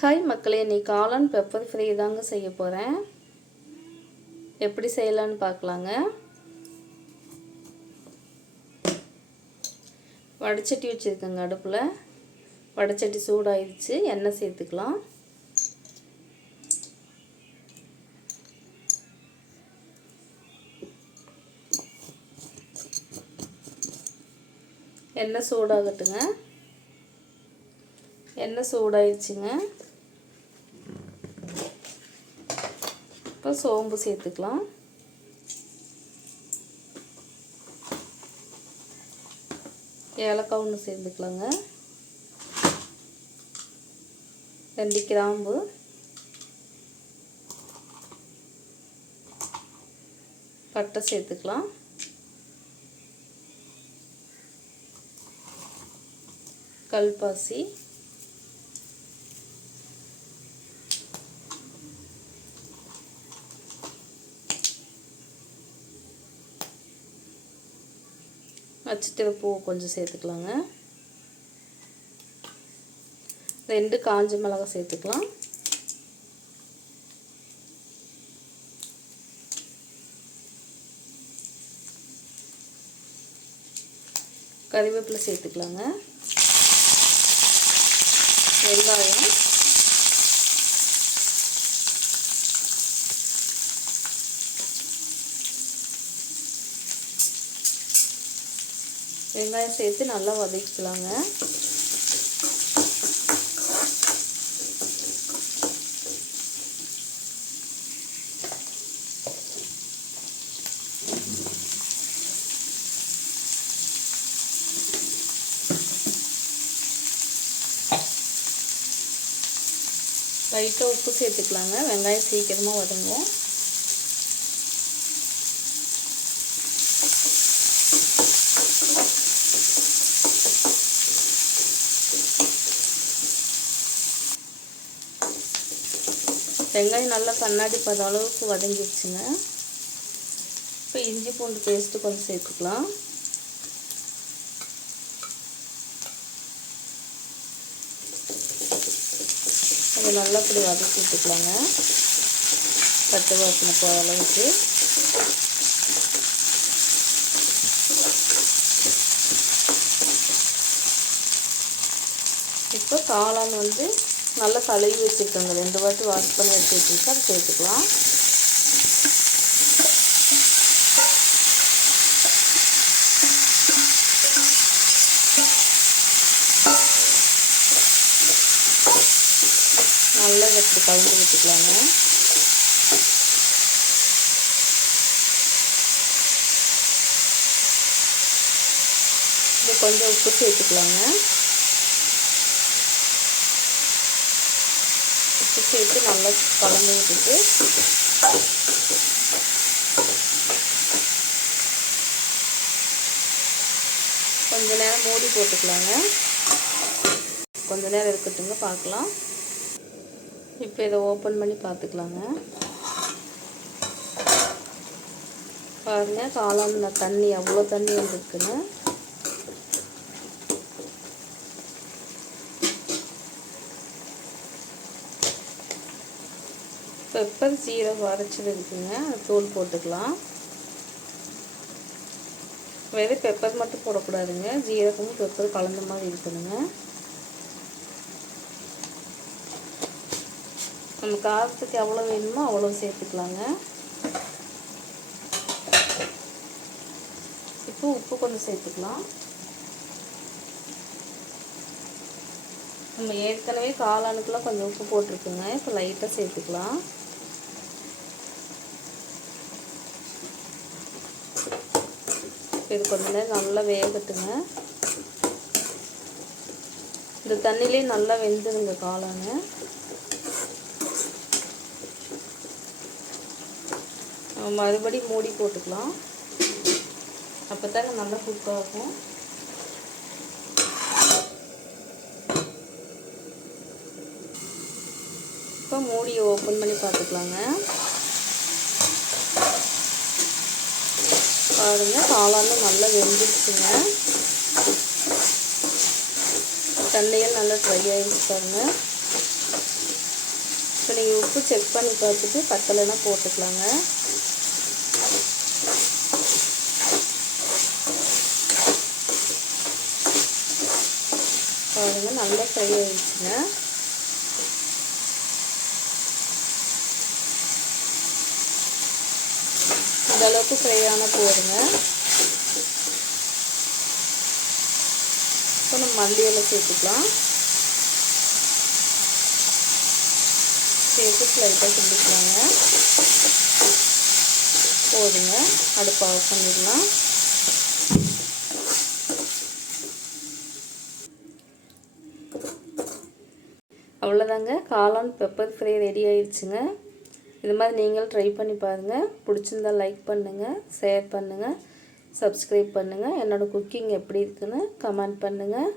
Hi மக்களே, இன்னைக்கு காளான் பெப்பர் ஃப்ரை தாங்க செய்ய போகிறேன். எப்படி செய்யலான்னு பார்க்கலாங்க. வடைச்சட்டி வச்சுருக்கேங்க அடுப்பில். வடைச்சட்டி சூடாகிடுச்சு. எண்ணெய் சேர்த்துக்கலாம். எண்ணெய் சூடாகட்டுங்க. எண்ணெய் சூடாயிடுச்சுங்க. இப்போ சோம்பு சேர்த்துக்கலாம். ஏலக்காய் ஒன்று சேர்த்துக்கலாங்க. 2 கிராம்பு, பட்டை சேர்த்துக்கலாம். கல்பாசி, நட்சத்திர பூ கொஞ்சம் சேர்த்துக்கலாங்க. 2 காஞ்ச மிளகாய் சேர்த்துக்கலாம். கறிவேப்பிலை சேர்த்துக்கலாங்க. வெங்காயம், வெங்காயம் சேர்த்து நல்லா வதக்கிக்கலாங்க. லைட்டாக உப்பு சேர்த்துக்கலாங்க. வெங்காயம் சீக்கிரமாக வதங்கும். வெங்காயம் நல்லா கண்ணாடி பத அளவுக்கு வதங்கிடுச்சுங்க. இப்போ இஞ்சி பூண்டு பேஸ்ட்டு கொஞ்சம் சேர்த்துக்கலாம். அது நல்லா இப்படி வதக்கி விட்டுக்கலாங்க. பச்சை வாசனை போகிற அளவுக்கு. இப்போ காளான் நல்லா கழுவி வச்சுருக்கோங்க. 2 வாட்டி வாஷ் பண்ணி எடுத்து வச்சுருக்கோம். அதை சேர்த்துக்கலாம். நல்லா இப்படி கலந்து விட்டுக்கலாங்க. இது கொஞ்சம் உப்பு சேர்த்துக்கலாங்க. உப்பு சேர்த்து நல்லா கலந்து விட்டுட்டு கொஞ்ச நேரம் மூடி போட்டுக்கலாங்க. கொஞ்ச நேரம் இருக்கட்டுங்க, பார்க்கலாம். இப்போ இதை ஓப்பன் பண்ணி பார்த்துக்கலாங்க. பாருங்கள், காளான் தண்ணி எவ்வளோ தண்ணி வந்துருக்குன்னு. பெப்பர் ஜீரகம் அரைச்சது இருக்குங்க. தூள் போட்டுக்கலாம். வெறும் பெப்பர் மட்டும் போடக்கூடாதுங்க. ஜீரகமும் பெப்பர் கலந்த மாதிரி இருக்கணுங்க. நம்ம காரத்துக்கு எவ்வளோ வேணுமோ அவ்வளோ சேர்த்துக்கலாங்க. இப்போ உப்பு கொஞ்சம் சேர்த்துக்கலாம். நம்ம ஏற்கனவே காளானுக்குலாம் கொஞ்சம் உப்பு போட்டிருக்குங்க. இப்போ லைட்டாக சேர்த்துக்கலாம். இது கொஞ்ச நேரம் நல்லா வேகட்டுங்க. இந்த தண்ணியிலே நல்லா வெந்துடுங்க காளானு. மறுபடியும் மூடி போட்டுக்கலாம். அப்போ தாங்க நல்லா குக் ஆகும். இப்போ மூடியை ஓப்பன் பண்ணி பார்த்துக்கலாங்க. பாருங்கள், காளான் நல்லா வெந்துடுச்சுங்க. தண்ணியெல்லாம் நல்லா ட்ரை ஆகிடுச்சு பாருங்கள். உப்பு செக் பண்ணி பார்த்துட்டு பத்தலைன்னா போட்டுக்கலாங்க. பாருங்கள் நல்லா ஃப்ரை ஆகிடுச்சுங்க. இந்த அளவுக்கு ஃப்ரை ஆனால் போதுங்க. இப்போ நம்ம மல்லி இலை சேர்த்துக்கலாம். சேர்த்து லைட்டாக கிண்டிக்கலாங்க. போதுங்க, அடுப்பு ஆஃப் பண்ணிடலாம். அவ்வளோதாங்க, காளான் பெப்பர் ஃப்ரை ரெடி ஆயிடுச்சுங்க. இது மாதிரி நீங்களும் ட்ரை பண்ணி பாருங்கள். பிடிச்சிருந்தா லைக் பண்ணுங்கள், ஷேர் பண்ணுங்கள், சப்ஸ்கிரைப் பண்ணுங்கள். என்னோடய குக்கிங் எப்படி இருக்குன்னு கமெண்ட் பண்ணுங்கள்.